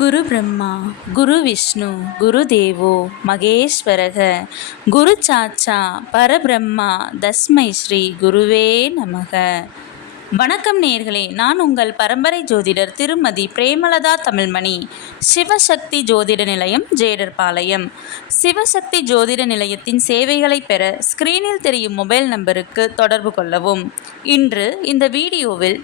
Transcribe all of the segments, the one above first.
குரு பிரம்மா குரு விஷ்ணு குரு தேவோ மகேஸ்வரக குரு சாச்சா பரபிரம்மா தஸ்மை ஸ்ரீ குருவே நமக. வணக்கம் நேர்களே நான் உங்கள் பரம்பரை ஜோதிடர் திருமதி பிரேமலதா தமிழ்மணி சிவசக்தி ஜோதிட நிலையம் ஜேடர்பாளையம். சிவசக்தி ஜோதிட நிலையத்தின் சேவைகளை பெற ஸ்கிரீனில் தெரியும் மொபைல் நம்பருக்கு தொடர்பு கொள்ளவும். இன்று இந்த வீடியோவில்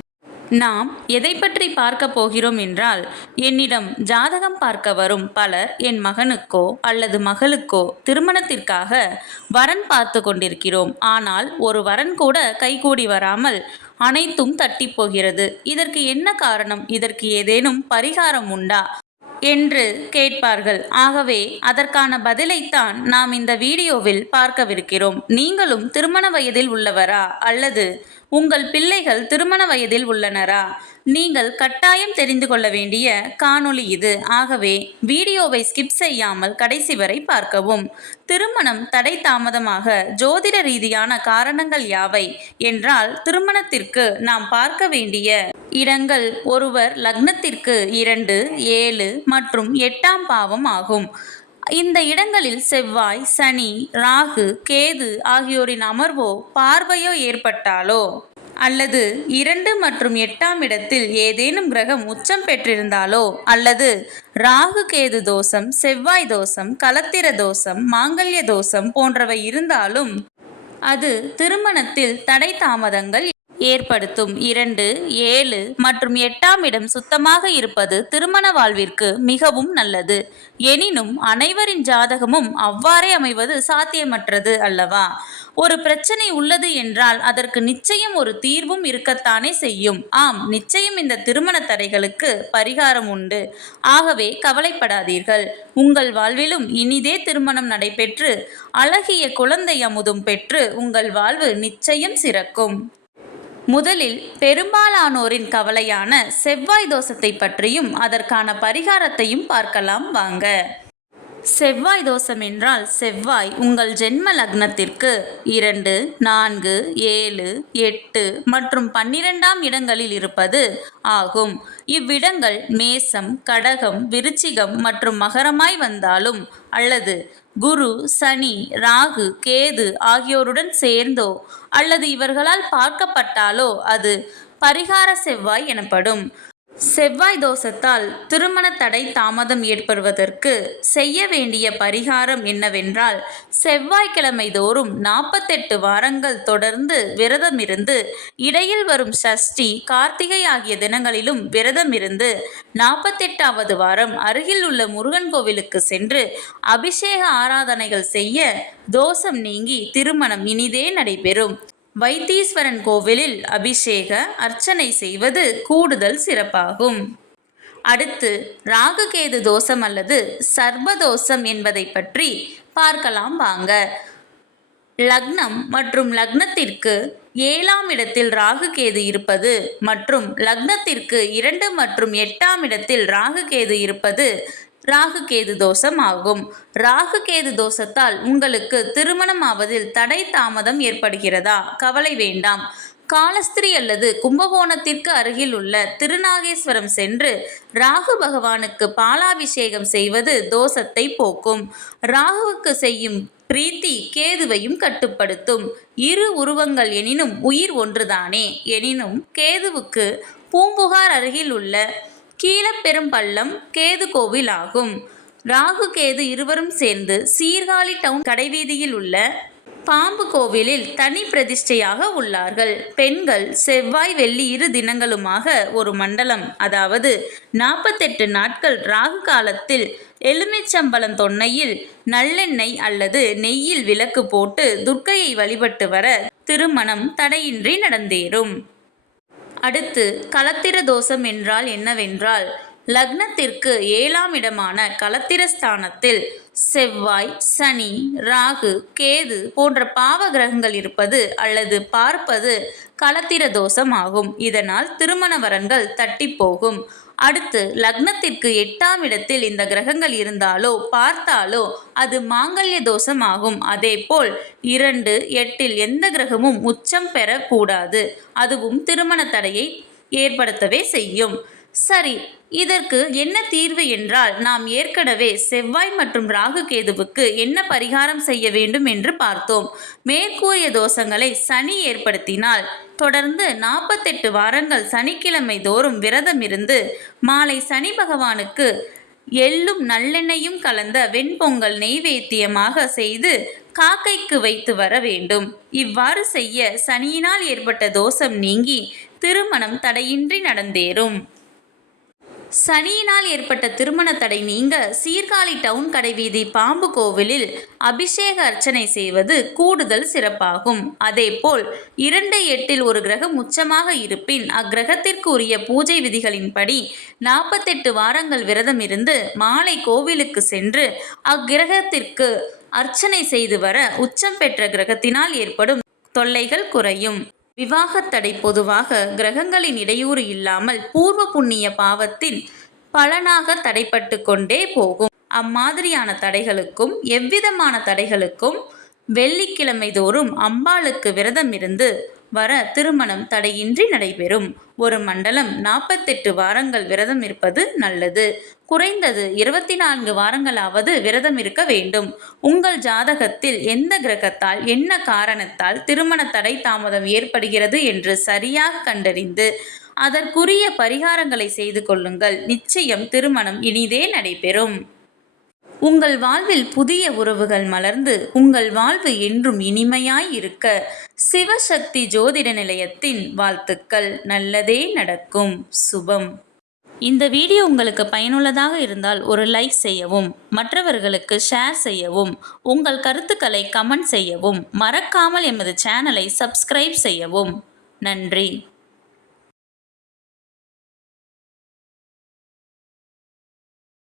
நாம் எதை பற்றி பார்க்க போகிறோம் என்றால் என்னிடம் ஜாதகம் பார்க்க வரும் பலர் என் மகனுக்கோ அல்லது மகளுக்கோ திருமணத்திற்காக வரன் பார்த்து கொண்டிருக்கிறோம். ஆனால் ஒரு வரன் கூட கைகூடி வராமல் அனைத்தும் தட்டி போகிறது. இதற்கு என்ன காரணம்? இதற்கு ஏதேனும் பரிகாரம் உண்டா? என்று கேட்பார்கள். ஆகவே அதற்கான பதிலைத்தான் நாம் இந்த வீடியோவில் பார்க்கவிருக்கிறோம். நீங்களும் திருமண வயதில் உள்ளவரா? அல்லது உங்கள் பிள்ளைகள் திருமண வயதில் உள்ளனரா? நீங்கள் கட்டாயம் தெரிந்து கொள்ள வேண்டிய காணொளி இது. ஆகவே வீடியோவை ஸ்கிப் செய்யாமல் கடைசி வரை பார்க்கவும். திருமணம் தடை தாமதமாக ஜோதிட ரீதியான காரணங்கள் யாவை? என்றால் திருமணத்திற்கு நாம் பார்க்க வேண்டிய இடங்கள் ஒருவர் லக்னத்திற்கு இரண்டு ஏழு மற்றும் எட்டாம் பாவம் ஆகும். இந்த இடங்களில் செவ்வாய் சனி ராகு கேது ஆகியோரின் அமர்வோ பார்வையோ ஏற்பட்டாலோ அல்லது இரண்டு மற்றும் எட்டாம் இடத்தில் ஏதேனும் கிரகம் உச்சம் பெற்றிருந்தாலோ அல்லது ராகு கேது தோஷம் செவ்வாய் தோஷம் கலத்திர தோஷம் மாங்கல்ய தோஷம் போன்றவை இருந்தாலும் அது திருமணத்தில் தடை தாமதங்கள் ஏற்படுத்தும். இரண்டு ஏழு மற்றும் எட்டாம் இடம் சுத்தமாக இருப்பது திருமண வாழ்விற்கு மிகவும் நல்லது. எனினும் அனைவரின் ஜாதகமும் அவ்வாறே அமைவது சாத்தியமற்றது அல்லவா? ஒரு பிரச்சனை உள்ளது என்றால் அதற்கு நிச்சயம் ஒரு தீர்வும் இருக்கத்தானே செய்யும். ஆம் நிச்சயம் இந்த திருமண தடைகளுக்கு பரிகாரம் உண்டு. ஆகவே கவலைப்படாதீர்கள். உங்கள் வாழ்விலும் இனிதே திருமணம் நடைபெற்று அழகிய குழந்தை அமுதும் பெற்று உங்கள் வாழ்வு நிச்சயம் சிறக்கும். முதலில் பெரும்பாலானோரின் கவலையான செவ்வாய் தோஷத்தை பற்றியும் அதற்கான பரிகாரத்தையும் பார்க்கலாம் வாங்க. செவ்வாய் தோஷம் என்றால் செவ்வாய் உங்கள் ஜென்ம லக்னத்திற்கு இரண்டு நான்கு ஏழு எட்டு மற்றும் பன்னிரெண்டாம் இடங்களில் இருப்பது ஆகும். இவ்விடங்கள் மேசம் கடகம் விருச்சிகம் மற்றும் மகரமாய் வந்தாலும் அல்லது குரு சனி ராகு கேது ஆகியோருடன் சேர்ந்தோ அல்லது இவர்களால் பார்க்கப்பட்டாலோ அது பரிகார செவ்வாய் எனப்படும். செவ்வாய் தோஷத்தால் திருமண தடை தாமதம் ஏற்படுவதற்கு செய்ய வேண்டிய பரிகாரம் என்னவென்றால் செவ்வாய்க்கிழமை தோறும் நாற்பத்தெட்டு வாரங்கள் தொடர்ந்து விரதமிருந்து இடையில் வரும் சஷ்டி கார்த்திகை ஆகிய தினங்களிலும் விரதமிருந்து நாற்பத்தெட்டாவது வாரம் அருகில் உள்ள முருகன் கோவிலுக்கு சென்று அபிஷேக ஆராதனைகள் செய்ய தோஷம் நீங்கி திருமணம் இனிதே நடைபெறும். வைத்தீஸ்வரன் கோவிலில் அபிஷேக அர்ச்சனை செய்வது கூடுதல் சிறப்பாகும். அடுத்து ராகுகேது தோஷம் அல்லது சர்வதோஷம் என்பதை பற்றி பார்க்கலாம் வாங்க. லக்னம் மற்றும் லக்னத்திற்கு ஏழாம் இடத்தில் ராகு கேது இருப்பது மற்றும் லக்னத்திற்கு இரண்டு மற்றும் எட்டாம் இடத்தில் ராகு கேது இருப்பது ராகு கேது தோஷம் ஆகும். ராகு கேது தோஷத்தால் உங்களுக்கு திருமணம் ஆவதில் தடை தாமதம் ஏற்படுகிறதா? கவலை வேண்டாம். காலஸ்திரி அல்லது கும்பகோணத்திற்கு அருகில் உள்ள திருநாகேஸ்வரம் சென்று ராகு பகவானுக்கு பாலாபிஷேகம் செய்வது தோஷத்தை போக்கும். ராகுவுக்கு செய்யும் பிரீத்தி கேதுவையும் கட்டுப்படுத்தும். இரு உருவங்கள் எனினும் உயிர் ஒன்றுதானே? எனினும் கேதுவுக்கு பூம்புகார் அருகில் உள்ள கீழப்பெரும்பள்ளம் கேது கோவில் ஆகும் ராகு கேது இருவரும் சேர்ந்து சீர்காழி டவுன் கடைவீதியில் உள்ள பாம்பு கோவிலில் தனி பிரதிஷ்டையாக உள்ளார்கள். பெண்கள் செவ்வாய் வெள்ளி இரு தினங்களுமாக ஒரு மண்டலம் அதாவது நாற்பத்தெட்டு நாட்கள் ராகு காலத்தில் எலுமிச்சம்பழம் தொன்னையில் நல்லெண்ணெய் அல்லது நெய்யில் விளக்கு போட்டு துர்க்கையை வழிபட்டு வர திருமணம் தடையின்றி நடந்தேறும். அடுத்து கலத்திர தோஷம் என்றால் என்னவென்றால் லக்னத்திற்கு ஏழாம் இடமான களத்திரஸ்தானத்தில் செவ்வாய் சனி ராகு கேது போன்ற பாவ கிரகங்கள் இருப்பது அல்லது பார்ப்பது கலத்திர தோஷம் ஆகும். இதனால் திருமண வரன்கள் தட்டி போகும். அடுத்து லக்னத்திற்கு எட்டாம் இடத்தில் இந்த கிரகங்கள் இருந்தாலோ பார்த்தாலோ அது மாங்கல்ய தோஷம் ஆகும் அதேபோல் இரண்டு எட்டில் எந்த கிரகமும் உச்சம் பெறக்கூடாது. அதுவும் திருமண தடையை ஏற்படுத்தவே செய்யும். சரி இதற்கு என்ன தீர்வு என்றால் நாம் ஏற்கனவே செவ்வாய் மற்றும் ராகு கேதுவுக்கு என்ன பரிகாரம் செய்ய வேண்டும் என்று பார்த்தோம். மேற்கூறிய தோஷங்களை சனி ஏற்படுத்தினால் தொடர்ந்து நாற்பத்தெட்டு வாரங்கள் சனிக்கிழமை தோறும் விரதம் இருந்து மாலை சனி பகவானுக்கு எள்ளும் நல்லெண்ணையும் கலந்த வெண்பொங்கல் நெய்வேத்தியமாக செய்து காக்கைக்கு வைத்து வர வேண்டும். இவ்வாறு செய்ய சனியினால் ஏற்பட்ட தோஷம் நீங்கி திருமணம் தடையின்றி நடந்தேறும். சனியினால் ஏற்பட்ட திருமண தடை நீங்க சீர்காழி டவுன் கடைவீதி பாம்பு கோவிலில் அபிஷேக அர்ச்சனை செய்வது கூடுதல் சிறப்பாகும். அதேபோல் இரண்டு எட்டில் ஒரு கிரகம் உச்சமாக இருப்பின் அக்கிரகத்திற்கு உரிய பூஜை விதிகளின்படி நாற்பத்தெட்டு வாரங்கள் விரதம் இருந்து மாலை கோவிலுக்கு சென்று அக்கிரகத்திற்கு அர்ச்சனை செய்து வர உச்சம் பெற்ற கிரகத்தினால் ஏற்படும் தொல்லைகள் குறையும். விவாகத்தடை பொதுவாக கிரகங்களின் இடையூறு இல்லாமல் பூர்வ புண்ணிய பாவத்தின் பலனாக தடைப்பட்டு கொண்டே போகும். அம்மாதிரியான தடைகளுக்கும் எவ்விதமான தடைகளுக்கும் வெள்ளிக்கிழமை தோறும் அம்பாளுக்கு விரதம் இருந்து வர திருமணம் தடையின்றி நடைபெறும். ஒரு மண்டலம் நாற்பத்தெட்டு வாரங்கள் விரதம் இருப்பது நல்லது. குறைந்தது இருபத்தி நான்கு வாரங்களாவது விரதம் இருக்க வேண்டும். உங்கள் ஜாதகத்தில் எந்த கிரகத்தால் என்ன காரணத்தால் திருமண தடை தாமதம் ஏற்படுகிறது என்று சரியாக கண்டறிந்து அதற்குரிய பரிகாரங்களை செய்து கொள்ளுங்கள். நிச்சயம் திருமணம் இனிதே நடைபெறும். உங்கள் வாழ்வில் புதிய உறவுகள் மலர்ந்து உங்கள் வாழ்வு என்றும் இனிமையாய் இருக்க சிவசக்தி ஜோதிட நிலையத்தின் வாழ்த்துக்கள். நல்லதே நடக்கும். சுபம். இந்த வீடியோ உங்களுக்கு பயனுள்ளதாக இருந்தால் ஒரு லைக் செய்யவும் மற்றவர்களுக்கு ஷேர் செய்யவும் உங்கள் கருத்துக்களை கமெண்ட் செய்யவும் மறக்காமல் எமது சேனலை சப்ஸ்கிரைப் செய்யவும். நன்றி.